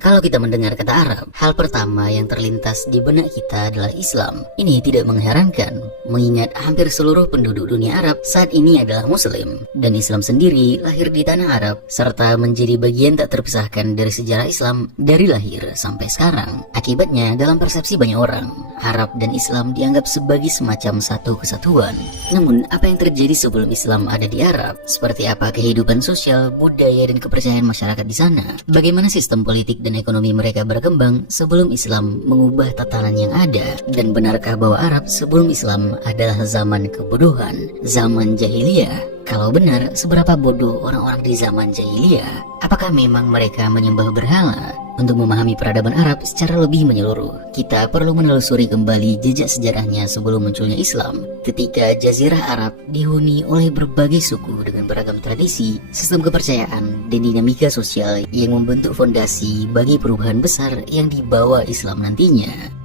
Kalau kita mendengar kata Arab, hal pertama yang terlintas di benak kita adalah Islam. Ini tidak mengherankan, mengingat hampir seluruh penduduk dunia Arab saat ini adalah Muslim. Dan Islam sendiri lahir di tanah Arab, serta menjadi bagian tak terpisahkan dari sejarah Islam dari lahir sampai sekarang. Akibatnya, dalam persepsi banyak orang, Arab dan Islam dianggap sebagai semacam satu kesatuan. Namun, apa yang terjadi sebelum Islam ada di Arab? Seperti apa kehidupan sosial, budaya, dan kepercayaan masyarakat di sana? Bagaimana sistem politik dan ekonomi mereka berkembang sebelum Islam mengubah tatanan yang ada? Dan benarkah bahwa Arab sebelum Islam adalah zaman kebodohan, zaman jahiliyah? Kalau benar, seberapa bodoh orang-orang di zaman jahiliyah? Apakah memang mereka menyembah berhala? Untuk memahami peradaban Arab secara lebih menyeluruh, kita perlu menelusuri kembali jejak sejarahnya sebelum munculnya Islam. Ketika Jazirah Arab dihuni oleh berbagai suku dengan beragam tradisi, sistem kepercayaan, dan dinamika sosial yang membentuk fondasi bagi perubahan besar yang dibawa Islam nantinya.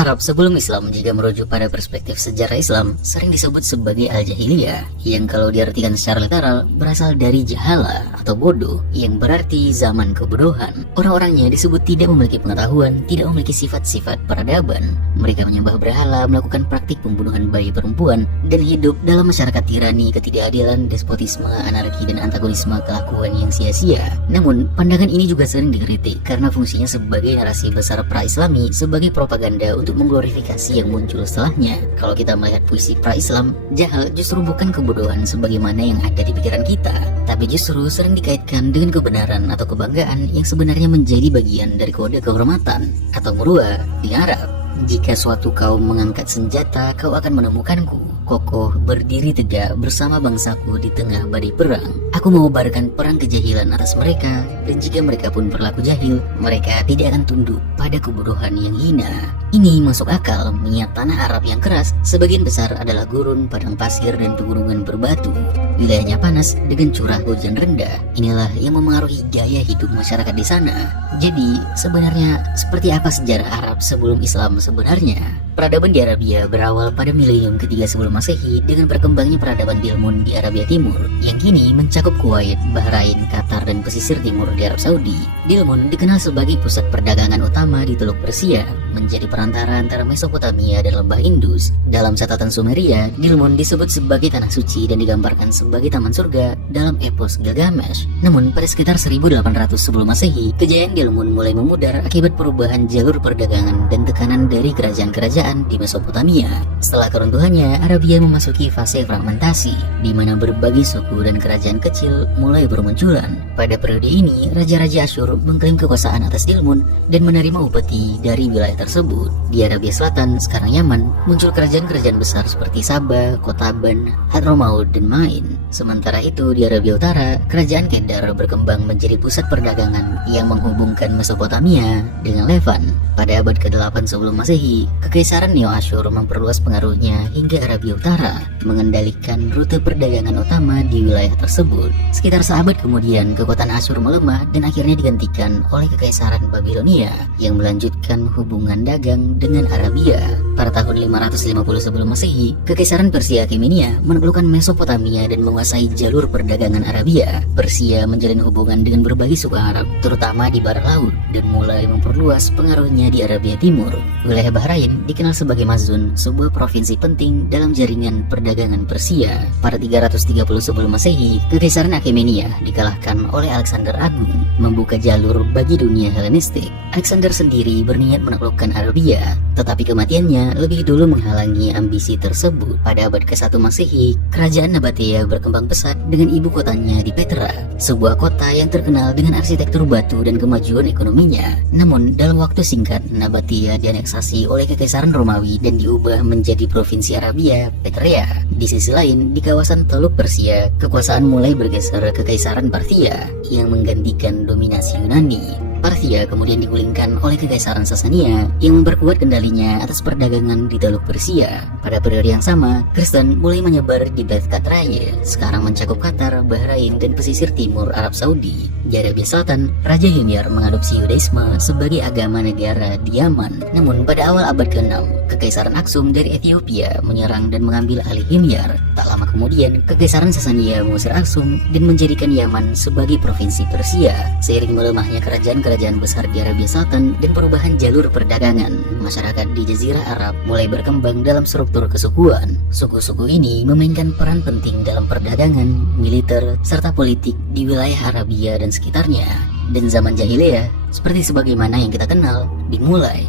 Arab sebelum Islam, jika merujuk pada perspektif sejarah Islam, sering disebut sebagai Al-Jahiliyah, yang kalau diartikan secara literal berasal dari jahala atau bodoh, yang berarti zaman kebodohan. Orang-orangnya disebut tidak memiliki pengetahuan, tidak memiliki sifat-sifat peradaban. Mereka menyembah berhala, melakukan praktik pembunuhan bayi perempuan, dan hidup dalam masyarakat tirani, ketidakadilan, despotisme, anarki, dan antagonisme kelakuan yang sia-sia. Namun, pandangan ini juga sering dikritik karena fungsinya sebagai narasi besar pra-Islami sebagai propaganda untuk mengglorifikasi yang muncul setelahnya. Kalau kita melihat puisi pra-Islam, jahal justru bukan kebodohan sebagaimana yang ada di pikiran kita, tapi justru sering dikaitkan dengan kebenaran atau kebanggaan yang sebenarnya menjadi bagian dari kode kehormatan atau muruah di Arab. Jika suatu kaum mengangkat senjata, kau akan menemukanku, kokoh berdiri tegak bersama bangsaku di tengah badai perang. Aku mengobarkan perang kejahilan atas mereka, dan jika mereka pun berlaku jahil, mereka tidak akan tunduk pada kebodohan yang hina. Ini masuk akal, mengingat tanah Arab yang keras sebagian besar adalah gurun, padang pasir, dan pegunungan berbatu. Wilayahnya panas dengan curah hujan rendah. Inilah yang memengaruhi gaya hidup masyarakat di sana. Jadi, sebenarnya seperti apa sejarah Arab sebelum Islam sebenarnya? Peradaban di Arabia berawal pada milenium ketiga sebelum Masehi dengan berkembangnya peradaban Dilmun di Arabia Timur, yang kini mencakup Kuwait, Bahrain, Qatar, dan pesisir timur di Arab Saudi. Dilmun dikenal sebagai pusat perdagangan utama di Teluk Persia, menjadi perantara antara Mesopotamia dan Lembah Indus. Dalam catatan Sumeria, Dilmun disebut sebagai tanah suci dan digambarkan sebagai taman surga dalam epos Gilgamesh. Namun pada sekitar 1800 sebelum Masehi, kejayaan Dilmun mulai memudar akibat perubahan jalur perdagangan dan tekanan dari kerajaan-kerajaan di Mesopotamia. Setelah keruntuhannya, Arabia memasuki fase fragmentasi, di mana berbagai suku dan kerajaan kecil mulai bermunculan. Pada periode ini, Raja-Raja Asyur mengklaim kekuasaan atas Dilmun dan menerima upeti dari wilayah tersebut. Di Arabia Selatan, sekarang Yaman, muncul kerajaan-kerajaan besar seperti Sabah, Kotaban, Hadramaut, dan Main. Sementara itu, di Arabia Utara, kerajaan Kedar berkembang menjadi pusat perdagangan yang menghubungkan Mesopotamia dengan Levan. Pada abad ke-8 sebelum Masehi, Kekaisaran Neo-Asyur memperluas pengaruhnya hingga Arabia Utara, mengendalikan rute perdagangan utama di wilayah tersebut. Sekitar seabad kemudian, kekuatan Asyur melemah dan akhirnya digantikan oleh Kekaisaran Babilonia yang melanjutkan hubungan dagang dengan Arabia. Pada tahun 550 sebelum Masehi, Kekaisaran Persia Achaemenida menaklukkan Mesopotamia dan menguasai jalur perdagangan Arabia. Persia menjalin hubungan dengan berbagai suku Arab, terutama di barat laut, dan mulai memperluas pengaruhnya di Arabia Timur. Wilayah Bahrain dikenal sebagai Mazun, sebuah provinsi penting dalam jaringan perdagangan Persia. Pada 330 sebelum Masehi, Kekaisaran Achaemenida dikalahkan oleh Alexander Agung, membuka jalur bagi dunia Helenistik. Alexander sendiri berniat menaklukkan Arabia, tetapi kematiannya lebih dulu menghalangi ambisi tersebut. Pada abad ke-1 Masehi, kerajaan Nabatea berkembang pesat dengan ibu kotanya di Petra, sebuah kota yang terkenal dengan arsitektur batu dan kemajuan ekonominya. Namun, dalam waktu singkat, Nabatea dianeksasi oleh Kekaisaran Romawi dan diubah menjadi Provinsi Arabia, Petrea. Di sisi lain, di kawasan Teluk Persia, kekuasaan mulai bergeser ke Kekaisaran Parthia yang menggantikan dominasi Yunani. Parthia Parthia kemudian digulingkan oleh Kekaisaran Sasania yang memperkuat kendalinya atas perdagangan di Teluk Persia. Pada periode yang sama, Kristen mulai menyebar di Balkat Raya, sekarang mencakup Qatar, Bahrain, dan pesisir timur Arab Saudi. Di Arabia Selatan, Raja Himyar mengadopsi Yudaisme sebagai agama negara di Yaman. Namun pada awal abad ke-6, Kekaisaran Aksum dari Ethiopia menyerang dan mengambil alih Himyar. Tak lama kemudian, Kekaisaran Sasania mengusir Aksum dan menjadikan Yaman sebagai provinsi Persia. Seiring melemahnya kerajaan-kerajaan besar di Arabia Selatan dan perubahan jalur perdagangan, masyarakat di Jazirah Arab mulai berkembang dalam struktur kesukuan. Suku-suku ini memainkan peran penting dalam perdagangan, militer, serta politik di wilayah Arabia dan sekitarnya. Dan zaman jahiliyah, seperti sebagaimana yang kita kenal, dimulai.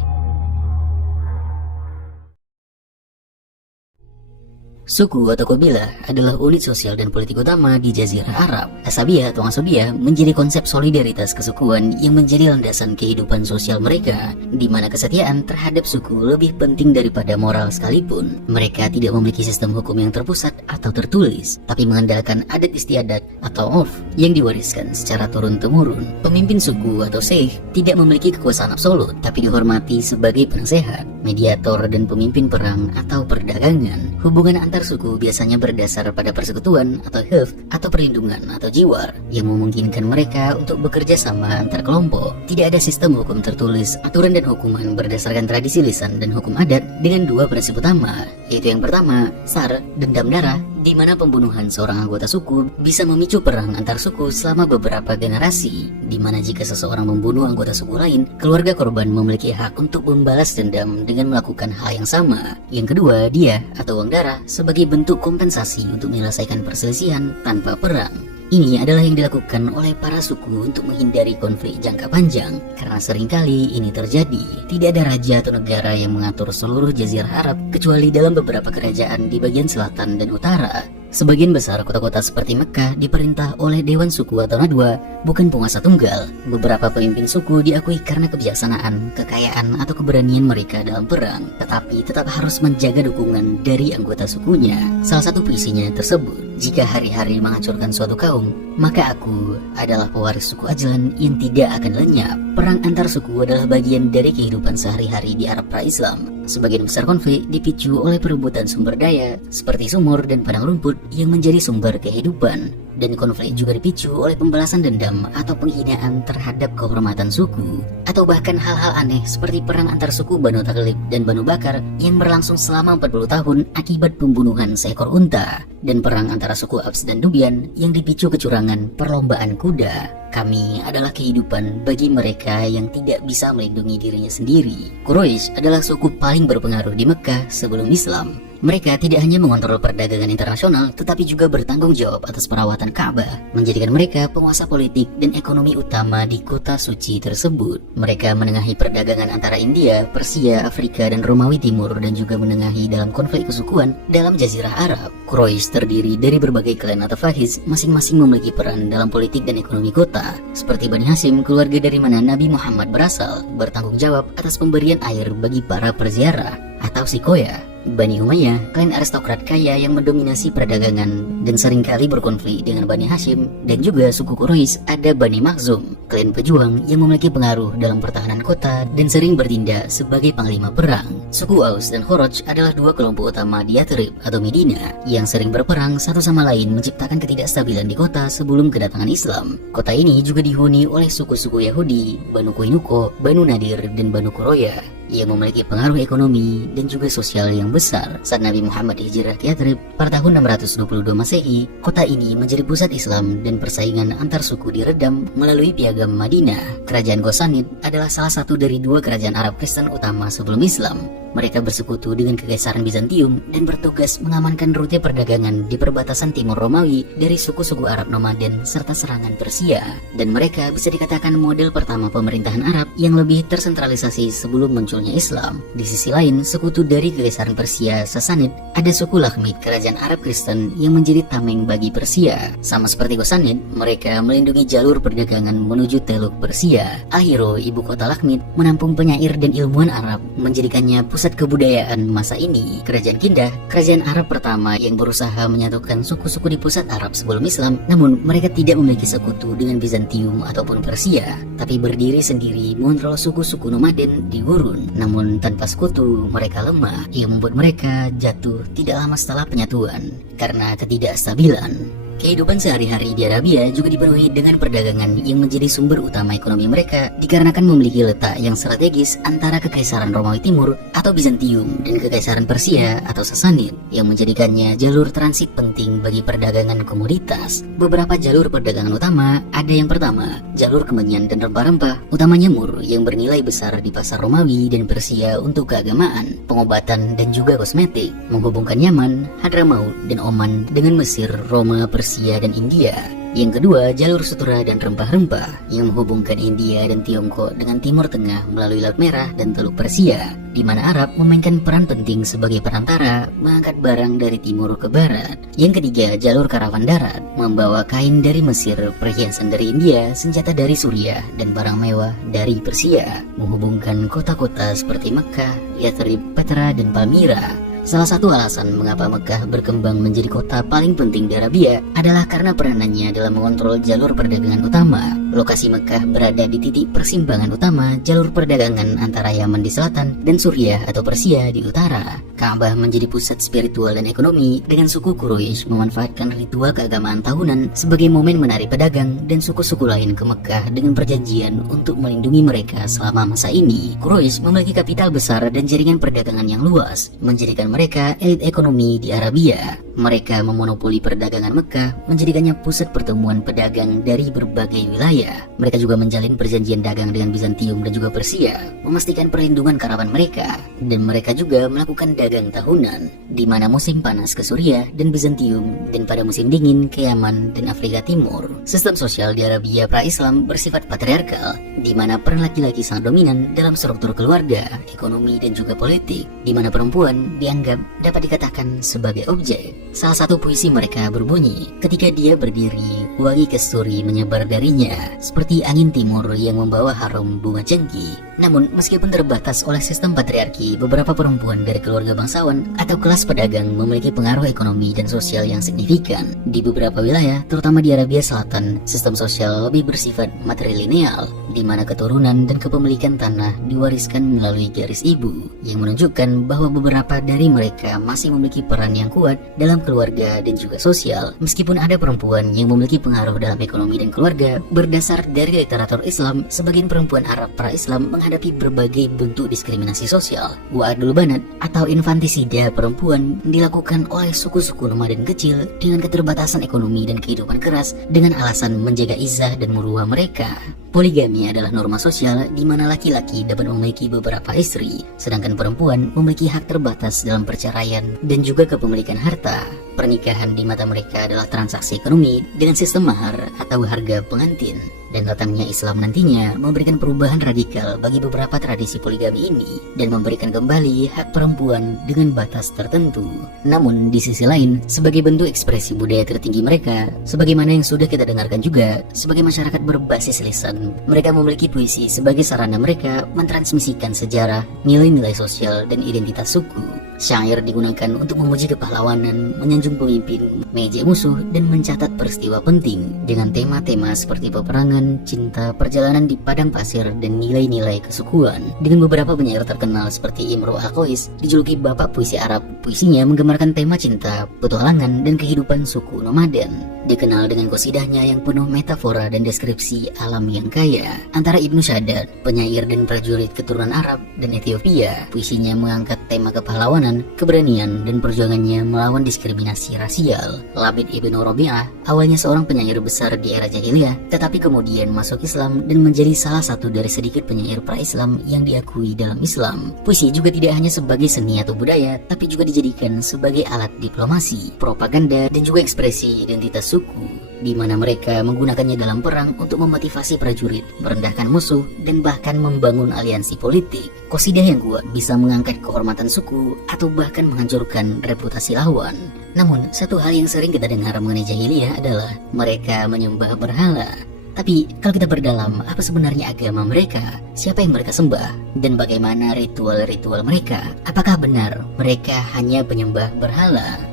Suku atau kabilah adalah unit sosial dan politik utama di Jazirah Arab. Asabiyah atau Asobiyah menjadi konsep solidaritas kesukuan yang menjadi landasan kehidupan sosial mereka, di mana kesetiaan terhadap suku lebih penting daripada moral sekalipun. Mereka tidak memiliki sistem hukum yang terpusat atau tertulis, tapi mengandalkan adat istiadat atau urf yang diwariskan secara turun-temurun. Pemimpin suku atau sheikh tidak memiliki kekuasaan absolut, tapi dihormati sebagai penasehat, mediator, dan pemimpin perang atau perdagangan. Hubungan antar suku biasanya berdasar pada persekutuan atau hilf atau perlindungan atau jiwar yang memungkinkan mereka untuk bekerja sama antar kelompok. Tidak ada sistem hukum tertulis, aturan dan hukuman berdasarkan tradisi lisan dan hukum adat dengan dua prinsip utama, yaitu yang pertama, sar, dendam darah, di mana pembunuhan seorang anggota suku bisa memicu perang antar suku selama beberapa generasi, di mana jika seseorang membunuh anggota suku lain, keluarga korban memiliki hak untuk membalas dendam dengan melakukan hal yang sama. Yang kedua, dia atau uang darah sebagai bentuk kompensasi untuk menyelesaikan perselisihan tanpa perang. Ini adalah yang dilakukan oleh para suku untuk menghindari konflik jangka panjang, karena seringkali ini terjadi. Tidak ada raja atau negara yang mengatur seluruh Jazirah Arab kecuali dalam beberapa kerajaan di bagian selatan dan utara. Sebagian besar kota-kota seperti Mekah diperintah oleh Dewan Suku atau Nadwa, bukan penguasa tunggal. Beberapa pemimpin suku diakui karena kebijaksanaan, kekayaan, atau keberanian mereka dalam perang, tetapi tetap harus menjaga dukungan dari anggota sukunya. Salah satu puisinya tersebut, jika hari-hari menghancurkan suatu kaum, maka aku adalah pewaris suku Ajlan yang tidak akan lenyap. Perang antar suku adalah bagian dari kehidupan sehari-hari di Arab pra-Islam. Sebagian besar konflik dipicu oleh perebutan sumber daya seperti sumur dan padang rumput yang menjadi sumber kehidupan, dan konflik juga dipicu oleh pembalasan dendam atau penghinaan terhadap kehormatan suku, atau bahkan hal-hal aneh seperti perang antar suku Banu Taghlib dan Banu Bakar yang berlangsung selama 40 tahun akibat pembunuhan seekor unta, dan perang antara suku Abs dan Nubian yang dipicu kecurangan perlombaan kuda. Kami adalah kehidupan bagi mereka yang tidak bisa melindungi dirinya sendiri. Quraisy adalah suku paling berpengaruh di Mekah sebelum Islam. Mereka tidak hanya mengontrol perdagangan internasional, tetapi juga bertanggung jawab atas perawatan Ka'bah, menjadikan mereka penguasa politik dan ekonomi utama di kota suci tersebut. Mereka menengahi perdagangan antara India, Persia, Afrika, dan Romawi Timur, dan juga menengahi dalam konflik kesukuan dalam Jazirah Arab. Quraisy terdiri dari berbagai klan atau fahiz, masing-masing memiliki peran dalam politik dan ekonomi kota. Seperti Bani Hashim, keluarga dari mana Nabi Muhammad berasal, bertanggung jawab atas pemberian air bagi para perziarah, atau Sikoya. Bani Umayyah, klan aristokrat kaya yang mendominasi perdagangan dan seringkali berkonflik dengan Bani Hashim, dan juga suku Quraisy ada Bani Makhzum, klan pejuang yang memiliki pengaruh dalam pertahanan kota dan sering bertindak sebagai panglima perang. Suku Aus dan Khoraj adalah dua kelompok utama di Yathrib atau Medina yang sering berperang satu sama lain, menciptakan ketidakstabilan di kota sebelum kedatangan Islam. Kota ini juga dihuni oleh suku-suku Yahudi, Banu Qainuqa, Banu Nadir, dan Banu Qurayza yang memiliki pengaruh ekonomi dan juga sosial yang besar. Saat Nabi Muhammad hijrah ke Yathrib pada tahun 622 Masehi, kota ini menjadi pusat Islam dan persaingan antar suku diredam melalui Piagam Madinah. Kerajaan Ghassanid adalah salah satu dari dua kerajaan Arab Kristen utama sebelum Islam. Mereka bersekutu dengan Kekaisaran Bizantium dan bertugas mengamankan rute perdagangan di perbatasan timur Romawi dari suku-suku Arab nomaden serta serangan Persia. Dan mereka bisa dikatakan model pertama pemerintahan Arab yang lebih tersentralisasi sebelum muncul munculnya Islam. Di sisi lain, sekutu dari Kekaisaran Persia, Sasanid, ada suku Lakhmid, kerajaan Arab Kristen yang menjadi tameng bagi Persia. Sama seperti Ghassanids, mereka melindungi jalur perdagangan menuju Teluk Persia. Al-Hiro, ibu kota Lakhmid, menampung penyair dan ilmuwan Arab, menjadikannya pusat kebudayaan masa ini. Kerajaan Kindah, kerajaan Arab pertama yang berusaha menyatukan suku-suku di pusat Arab sebelum Islam, namun mereka tidak memiliki sekutu dengan Bizantium ataupun Persia, tapi berdiri sendiri mengontrol suku-suku nomaden di gurun. Namun tanpa sekutu, mereka lemah, yang membuat mereka jatuh tidak lama setelah penyatuan karena ketidakstabilan. Kehidupan sehari-hari di Arabia juga dipenuhi dengan perdagangan yang menjadi sumber utama ekonomi mereka dikarenakan memiliki letak yang strategis antara Kekaisaran Romawi Timur atau Bizantium dan Kekaisaran Persia atau Sasanid yang menjadikannya jalur transit penting bagi perdagangan komoditas. Beberapa jalur perdagangan utama ada yang pertama, jalur kemenyan dan rempah-rempah, utamanya mur yang bernilai besar di pasar Romawi dan Persia untuk keagamaan, pengobatan dan juga kosmetik, menghubungkan Yaman, Hadramaut dan Oman dengan Mesir, Roma, Persia dan India. Yang kedua, jalur sutra dan rempah-rempah yang menghubungkan India dan Tiongkok dengan Timur Tengah melalui Laut Merah dan Teluk Persia, di mana Arab memainkan peran penting sebagai perantara mengangkat barang dari timur ke barat. Yang ketiga, jalur karavan darat membawa kain dari Mesir, perhiasan dari India, senjata dari Suriah, dan barang mewah dari Persia, menghubungkan kota-kota seperti Mekkah, Yathrib, Petra, dan Palmyra. Salah satu alasan mengapa Mekkah berkembang menjadi kota paling penting di Arabia adalah karena peranannya dalam mengontrol jalur perdagangan utama. Lokasi Mekkah berada di titik persimpangan utama jalur perdagangan antara Yaman di selatan dan Suriah atau Persia di utara. Ka'bah menjadi pusat spiritual dan ekonomi, dengan suku Quraisy memanfaatkan ritual keagamaan tahunan sebagai momen menarik pedagang dan suku-suku lain ke Mekkah dengan perjanjian untuk melindungi mereka selama masa ini. Quraisy memiliki kapital besar dan jaringan perdagangan yang luas, menjadikan mereka elit ekonomi di Arabia. Mereka memonopoli perdagangan Mekkah, menjadikannya pusat pertemuan pedagang dari berbagai wilayah. Mereka juga menjalin perjanjian dagang dengan Bizantium dan juga Persia, memastikan perlindungan karavan mereka. Dan mereka juga melakukan dagang tahunan, di mana musim panas ke Suriah dan Bizantium, dan pada musim dingin ke Yaman dan Afrika Timur. Sistem sosial di Arabia pra-Islam bersifat patriarkal, di mana peran laki-laki sangat dominan dalam struktur keluarga, ekonomi, dan juga politik, di mana perempuan dianggap dapat dikatakan sebagai objek. Salah satu puisi mereka berbunyi, ketika dia berdiri, wangi kasturi menyebar darinya, seperti angin timur yang membawa harum bunga cengkih. Namun, meskipun terbatas oleh sistem patriarki, beberapa perempuan dari keluarga bangsawan atau kelas pedagang memiliki pengaruh ekonomi dan sosial yang signifikan. Di beberapa wilayah, terutama di Arabia Selatan, sistem sosial lebih bersifat matrilineal, di mana keturunan dan kepemilikan tanah diwariskan melalui garis ibu, yang menunjukkan bahwa beberapa dari mereka masih memiliki peran yang kuat dalam keluarga dan juga sosial. Meskipun ada perempuan yang memiliki pengaruh dalam ekonomi dan keluarga, berdasar dari literatur Islam, sebagian perempuan Arab pra-Islam menghadapi berbagai bentuk diskriminasi sosial. Wa'adul banat atau infantisida perempuan dilakukan oleh suku-suku nomaden kecil dengan keterbatasan ekonomi dan kehidupan keras dengan alasan menjaga izah dan muruah mereka. Poligami adalah norma sosial di mana laki-laki dapat memiliki beberapa istri, sedangkan perempuan memiliki hak terbatas dalam perceraian dan juga kepemilikan harta. Pernikahan di mata mereka adalah transaksi ekonomi dengan sistem mahar atau harga pengantin. Dan datangnya Islam nantinya memberikan perubahan radikal bagi beberapa tradisi poligami ini dan memberikan kembali hak perempuan dengan batas tertentu. Namun di sisi lain, sebagai bentuk ekspresi budaya tertinggi mereka, sebagaimana yang sudah kita dengarkan juga, sebagai masyarakat berbasis lisan, mereka memiliki puisi sebagai sarana mereka mentransmisikan sejarah, nilai-nilai sosial, dan identitas suku. Syair digunakan untuk memuji kepahlawanan, menyanjung pemimpin, mengejek musuh, dan mencatat peristiwa penting dengan tema-tema seperti peperangan, cinta, perjalanan di padang pasir, dan nilai-nilai kesukuan. Dengan beberapa penyair terkenal seperti Imru Al-Qais, dijuluki bapak puisi Arab, puisinya menggambarkan tema cinta, petualangan, dan kehidupan suku nomaden. Dikenal dengan kosidahnya yang penuh metafora dan deskripsi alam yang kaya. Antara Ibnu Shaddad, penyair dan prajurit keturunan Arab dan Ethiopia, puisinya mengangkat tema kepahlawanan, keberanian, dan perjuangannya melawan diskriminasi rasial. Labid Ibnu Rabi'ah awalnya seorang penyair besar di era jahiliyah, tetapi kemudian masuk Islam dan menjadi salah satu dari sedikit penyair pra-Islam yang diakui dalam Islam. Puisi juga tidak hanya sebagai seni atau budaya, tapi juga dijadikan sebagai alat diplomasi, propaganda, dan juga ekspresi identitas suku. di mana mereka menggunakannya dalam perang untuk memotivasi prajurit, merendahkan musuh, dan bahkan membangun aliansi politik. Qasidah yang kuat bisa mengangkat kehormatan suku atau bahkan menghancurkan reputasi lawan. Namun, satu hal yang sering kita dengar mengenai jahiliyah adalah mereka menyembah berhala. Tapi kalau kita berdalam, apa sebenarnya agama mereka? Siapa yang mereka sembah? Dan bagaimana ritual-ritual mereka? Apakah benar mereka hanya penyembah berhala?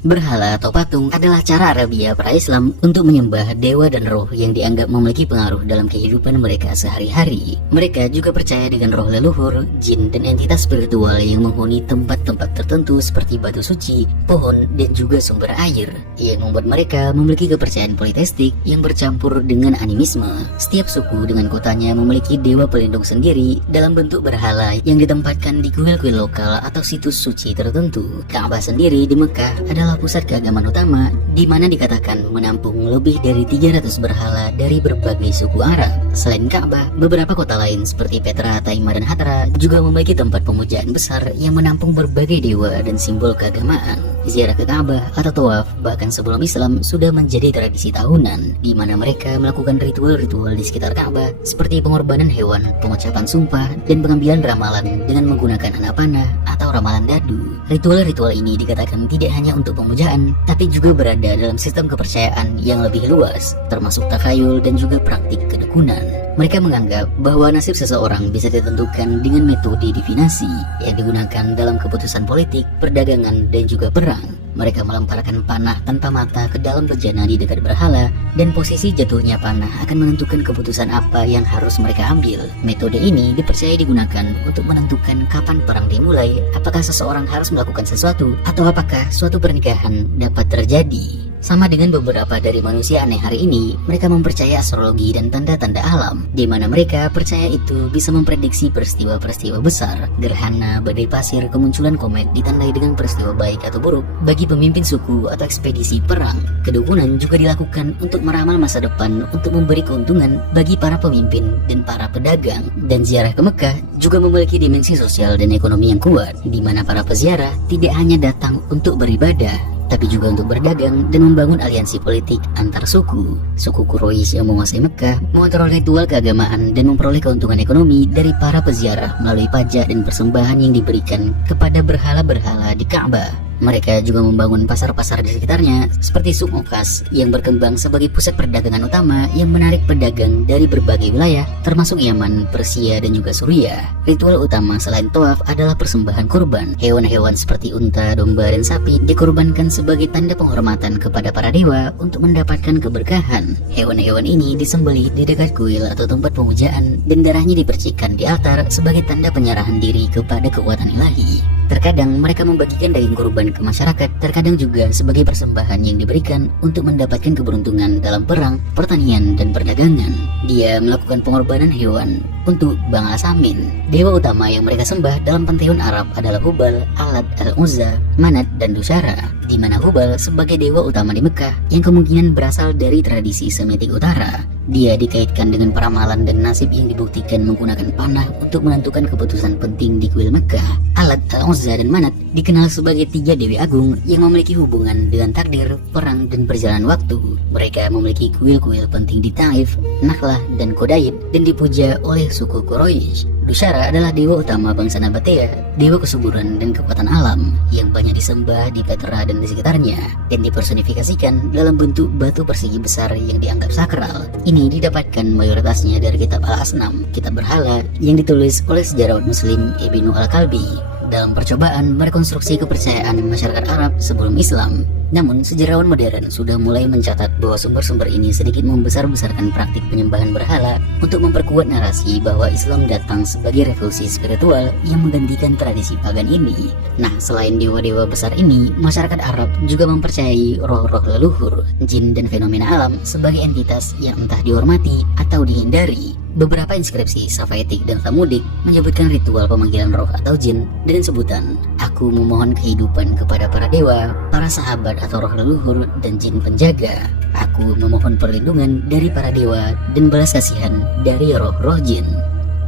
Berhala atau patung adalah cara Arabia pra-Islam untuk menyembah dewa dan roh yang dianggap memiliki pengaruh dalam kehidupan mereka sehari-hari. Mereka juga percaya dengan roh leluhur, jin, dan entitas spiritual yang menghuni tempat-tempat tertentu seperti batu suci, pohon, dan juga sumber air, yang membuat mereka memiliki kepercayaan politeistik yang bercampur dengan animisme. Setiap suku dengan kotanya memiliki dewa pelindung sendiri dalam bentuk berhala yang ditempatkan di kuil-kuil lokal atau situs suci tertentu. Ka'bah sendiri di Mekah adalah pusat keagamaan utama di mana dikatakan menampung lebih dari 300 berhala dari berbagai suku Arab. Selain Ka'bah, beberapa kota lain seperti Petra, Taimah, dan Hatra juga memiliki tempat pemujaan besar yang menampung berbagai dewa dan simbol keagamaan. Ziarah ke Ka'bah atau tawaf bahkan sebelum Islam sudah menjadi tradisi tahunan di mana mereka melakukan ritual-ritual di sekitar Ka'bah seperti pengorbanan hewan, pengucapan sumpah, dan pengambilan ramalan dengan menggunakan anak panah atau ramalan dadu. Ritual-ritual ini dikatakan tidak hanya untuk pemujaan, tapi juga berada dalam sistem kepercayaan yang lebih luas, termasuk takhayul dan juga praktik kedukunan. Mereka menganggap bahwa nasib seseorang bisa ditentukan dengan metode divinasi yang digunakan dalam keputusan politik, perdagangan, dan juga perang. Mereka melemparkan panah tanpa mata ke dalam bejana di dekat berhala, dan posisi jatuhnya panah akan menentukan keputusan apa yang harus mereka ambil. Metode ini dipercaya digunakan untuk menentukan kapan perang dimulai, apakah seseorang harus melakukan sesuatu, atau apakah suatu pernikahan dapat terjadi. Sama dengan beberapa dari manusia aneh hari ini, mereka mempercaya astrologi dan tanda-tanda alam, di mana mereka percaya itu bisa memprediksi peristiwa-peristiwa besar, gerhana, badai pasir, kemunculan komet ditandai dengan peristiwa baik atau buruk bagi pemimpin suku atau ekspedisi perang. Kedukunan juga dilakukan untuk meramal masa depan untuk memberi keuntungan bagi para pemimpin dan para pedagang. Dan ziarah ke Mekah juga memiliki dimensi sosial dan ekonomi yang kuat, di mana para peziarah tidak hanya datang untuk beribadah, tapi juga untuk berdagang dan membangun aliansi politik antar suku. Suku Quraisy yang menguasai Mekah mengontrol ritual keagamaan dan memperoleh keuntungan ekonomi dari para peziarah melalui pajak dan persembahan yang diberikan kepada berhala-berhala di Ka'bah. Mereka juga membangun pasar-pasar di sekitarnya seperti Suk Muqas yang berkembang sebagai pusat perdagangan utama yang menarik pedagang dari berbagai wilayah termasuk Yaman, Persia, dan juga Suriah. Ritual utama selain tawaf adalah persembahan kurban. Hewan-hewan seperti unta, domba, dan sapi dikorbankan sebagai tanda penghormatan kepada para dewa untuk mendapatkan keberkahan. Hewan-hewan ini disembelih di dekat kuil atau tempat pemujaan dan darahnya dipercikkan di altar sebagai tanda penyerahan diri kepada kekuatan ilahi. Terkadang mereka membagikan daging kurban ke masyarakat, terkadang juga sebagai persembahan yang diberikan untuk mendapatkan keberuntungan dalam perang, pertanian, dan perdagangan. Dia melakukan pengorbanan hewan untuk Bang Al-Samin. Dewa utama yang mereka sembah dalam pantheon Arab adalah Hubal, Alat, Al-Uzza, Manat, dan Dusyara, di mana Hubal sebagai dewa utama di Mekah yang kemungkinan berasal dari tradisi Semitik Utara. Dia dikaitkan dengan peramalan dan nasib yang dibuktikan menggunakan panah untuk menentukan keputusan penting di kuil Mekah. Alat, Al-Uzza, dan Manat dikenal sebagai 3 dewi agung yang memiliki hubungan dengan takdir, perang, dan perjalanan waktu. Mereka memiliki kuil-kuil penting di Taif, Nakhlah, dan Qodaid dan dipuja oleh suku Quraisy. Dusyara adalah dewa utama bangsa Nabatea, dewa kesuburan dan kekuatan alam yang banyak disembah di Petra dan di sekitarnya, dan dipersonifikasikan dalam bentuk batu persegi besar yang dianggap sakral. Ini didapatkan mayoritasnya dari kitab Al-Asnam, kitab berhala yang ditulis oleh sejarawan Muslim Ibnu Al-Kalbi dalam percobaan merekonstruksi kepercayaan masyarakat Arab sebelum Islam. Namun, sejarawan modern sudah mulai mencatat bahwa sumber-sumber ini sedikit membesar-besarkan praktik penyembahan berhala untuk memperkuat narasi bahwa Islam datang sebagai revolusi spiritual yang menggantikan tradisi pagan ini. Nah, selain dewa-dewa besar ini, masyarakat Arab juga mempercayai roh-roh leluhur, jin, dan fenomena alam sebagai entitas yang entah dihormati atau dihindari. Beberapa inskripsi Safaitik dan Tamudik menyebutkan ritual pemanggilan roh atau jin dengan sebutan, "Aku memohon kehidupan kepada para dewa, para sahabat atau roh leluhur, dan jin penjaga. Aku memohon perlindungan dari para dewa dan belas kasihan dari roh-roh jin."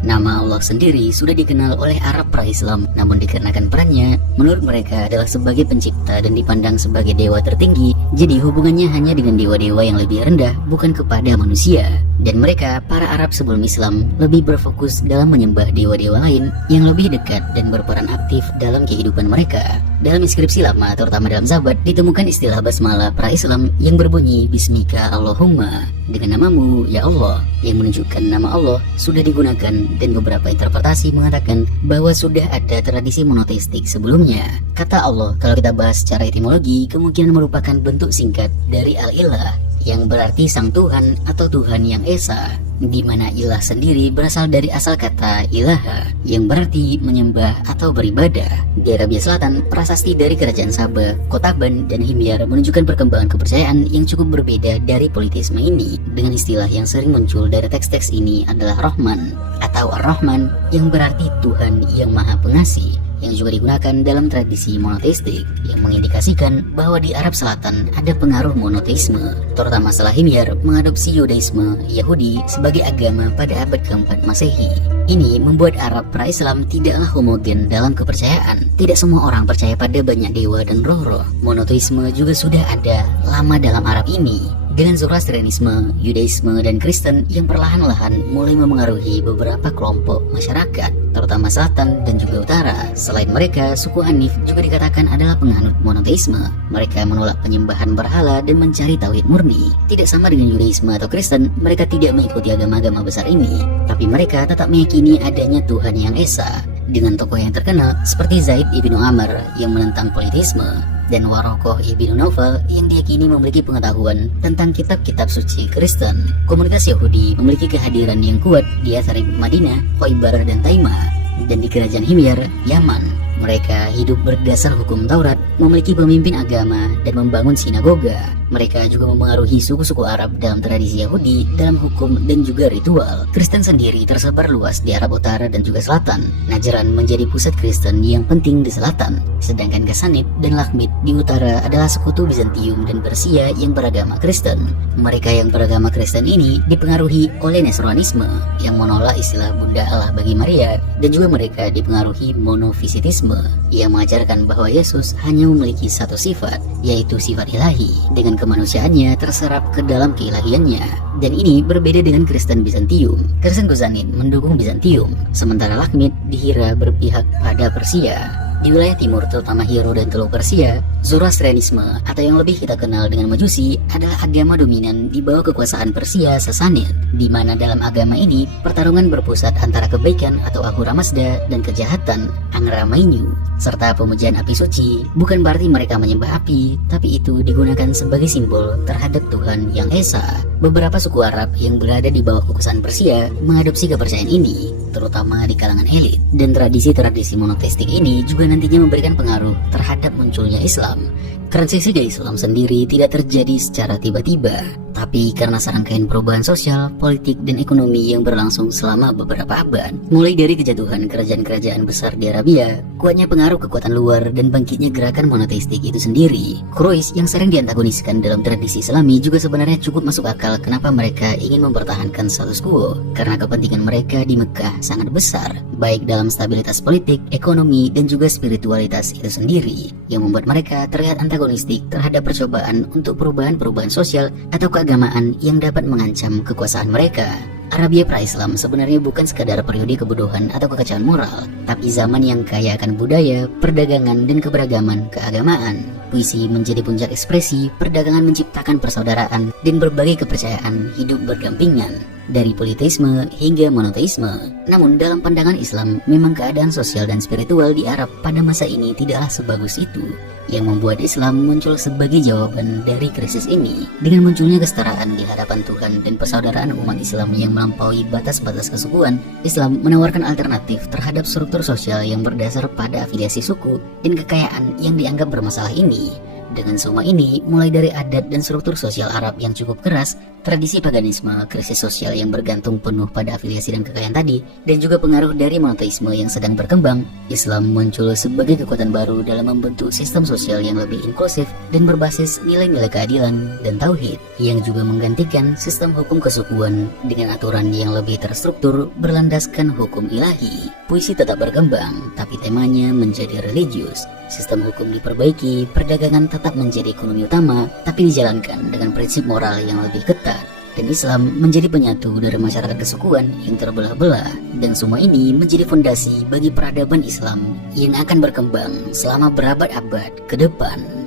Nama Allah sendiri sudah dikenal oleh Arab pra-Islam, namun dikarenakan perannya menurut mereka adalah sebagai pencipta dan dipandang sebagai dewa tertinggi, jadi hubungannya hanya dengan dewa-dewa yang lebih rendah, bukan kepada manusia. Dan mereka, para Arab sebelum Islam, lebih berfokus dalam menyembah dewa-dewa lain yang lebih dekat dan berperan aktif dalam kehidupan mereka. Dalam inskripsi lama, terutama dalam Zabat, ditemukan istilah basmalah pra-Islam yang berbunyi Bismika Allahumma, dengan namamu ya Allah, yang menunjukkan nama Allah sudah digunakan, dan beberapa interpretasi mengatakan bahwa sudah ada tradisi monoteistik sebelumnya. Kata Allah, kalau kita bahas secara etimologi, kemungkinan merupakan bentuk singkat dari Al-Ilah, yang berarti Sang Tuhan atau Tuhan yang Esa, di mana ilah sendiri berasal dari asal kata ilaha, yang berarti menyembah atau beribadah. Di Arabia Selatan, prasasti dari kerajaan Sabah, Kotaban, dan Himyar menunjukkan perkembangan kepercayaan yang cukup berbeda dari politisme ini, dengan istilah yang sering muncul dari teks-teks ini adalah Rahman atau Ar-Rahman, yang berarti Tuhan yang Maha Pengasih, yang juga digunakan dalam tradisi monoteistik, yang mengindikasikan bahwa di Arab Selatan ada pengaruh monoteisme, terutama setelah Himyar mengadopsi Yudaisme Yahudi sebagai agama pada abad keempat Masehi. Ini membuat Arab pra-Islam tidaklah homogen dalam kepercayaan. Tidak semua orang percaya pada banyak dewa dan roh-roh. Monoteisme juga sudah ada lama dalam Arab ini, dengan Zoroastrianisme, Yudaisme, dan Kristen yang perlahan-lahan mulai memengaruhi beberapa kelompok masyarakat, terutama selatan dan juga utara. Selain mereka, suku Hanif juga dikatakan adalah penganut monoteisme. Mereka menolak penyembahan berhala dan mencari tauhid murni. Tidak sama dengan Yudaisme atau Kristen, mereka tidak mengikuti agama-agama besar ini, tapi mereka tetap meyakini adanya Tuhan yang Esa, dengan tokoh yang terkenal seperti Zaid ibnu Amr yang menentang politisme, dan Warokoh ibnu Naufal yang diyakini memiliki pengetahuan tentang kitab-kitab suci Kristen. Komunitas Yahudi memiliki kehadiran yang kuat di Yathrib, Madinah, Khoibar, dan Taimah. Dan di kerajaan Himyar, Yaman, mereka hidup berdasar hukum Taurat, memiliki pemimpin agama, dan membangun sinagoga. Mereka juga mempengaruhi suku-suku Arab dalam tradisi Yahudi, dalam hukum dan juga ritual. Kristen sendiri tersebar luas di Arab Utara dan juga Selatan. Najran menjadi pusat Kristen yang penting di selatan, sedangkan Ghassanid dan Lakhmid di utara adalah sekutu Bizantium dan Persia yang beragama Kristen. Mereka yang beragama Kristen ini dipengaruhi oleh Nasranisme yang menolak istilah Bunda Allah bagi Maria, dan juga mereka dipengaruhi monofisitisme yang mengajarkan bahwa Yesus hanya memiliki satu sifat, yaitu sifat ilahi, dengan kemanusiaannya terserap ke dalam keilahiannya. Dan ini berbeda dengan Kristen Bizantium. Kristen Ghassanid mendukung Bizantium, sementara Lakhmid dikira berpihak pada Persia. Di wilayah timur, terutama Hiro dan Teluk Persia, Zoroastrianisme atau yang lebih kita kenal dengan Majusi adalah agama dominan di bawah kekuasaan Persia Sassanid, di mana dalam agama ini pertarungan berpusat antara kebaikan atau Ahura Mazda dan kejahatan Angra Mainyu, serta pemujaan api suci. Bukan berarti mereka menyembah api, tapi itu digunakan sebagai simbol terhadap Tuhan yang Esa. Beberapa suku Arab yang berada di bawah kekuasaan Persia mengadopsi kepercayaan ini, terutama di kalangan elit, dan tradisi-tradisi monoteistik ini juga nantinya memberikan pengaruh terhadap munculnya Islam. Transisi dari Islam sendiri tidak terjadi secara tiba-tiba, tapi karena serangkaian perubahan sosial, politik, dan ekonomi yang berlangsung selama beberapa abad. Mulai dari kejatuhan kerajaan-kerajaan besar di Arabia, kuatnya pengaruh kekuatan luar, dan bangkitnya gerakan monoteistik itu sendiri. Quraisy yang sering diantagoniskan dalam tradisi Islami juga sebenarnya cukup masuk akal kenapa mereka ingin mempertahankan status quo, karena kepentingan mereka di Mekah sangat besar, baik dalam stabilitas politik, ekonomi, dan juga spiritualitas itu sendiri, yang membuat mereka terlihat antagonistik terhadap percobaan untuk perubahan-perubahan sosial atau keagamaan yang dapat mengancam kekuasaan mereka. Arabia pra-Islam sebenarnya bukan sekadar periode kebodohan atau kekacauan moral, tapi zaman yang kaya akan budaya, perdagangan, dan keberagaman keagamaan. Puisi menjadi puncak ekspresi, perdagangan menciptakan persaudaraan, dan berbagai kepercayaan hidup berdampingan, dari politeisme hingga monoteisme. Namun dalam pandangan Islam, memang keadaan sosial dan spiritual di Arab pada masa ini tidaklah sebagus itu, yang membuat Islam muncul sebagai jawaban dari krisis ini. Dengan munculnya kesetaraan di hadapan Tuhan dan persaudaraan umat Islam yang melampaui batas-batas kesukuan, Islam menawarkan alternatif terhadap struktur sosial yang berdasar pada afiliasi suku dan kekayaan yang dianggap bermasalah ini. Dengan semua ini, mulai dari adat dan struktur sosial Arab yang cukup keras, tradisi paganisme, krisis sosial yang bergantung penuh pada afiliasi dan kekayaan tadi, dan juga pengaruh dari monoteisme yang sedang berkembang, Islam muncul sebagai kekuatan baru dalam membentuk sistem sosial yang lebih inklusif dan berbasis nilai-nilai keadilan dan tauhid, yang juga menggantikan sistem hukum kesukuan dengan aturan yang lebih terstruktur berlandaskan hukum ilahi. Puisi tetap berkembang, tapi temanya menjadi religius. Sistem hukum diperbaiki, perdagangan tetap menjadi ekonomi utama, tapi dijalankan dengan prinsip moral yang lebih ketat. Dan Islam menjadi penyatu dari masyarakat kesukuan yang terbelah-belah. Dan semua ini menjadi fondasi bagi peradaban Islam yang akan berkembang selama berabad-abad ke depan.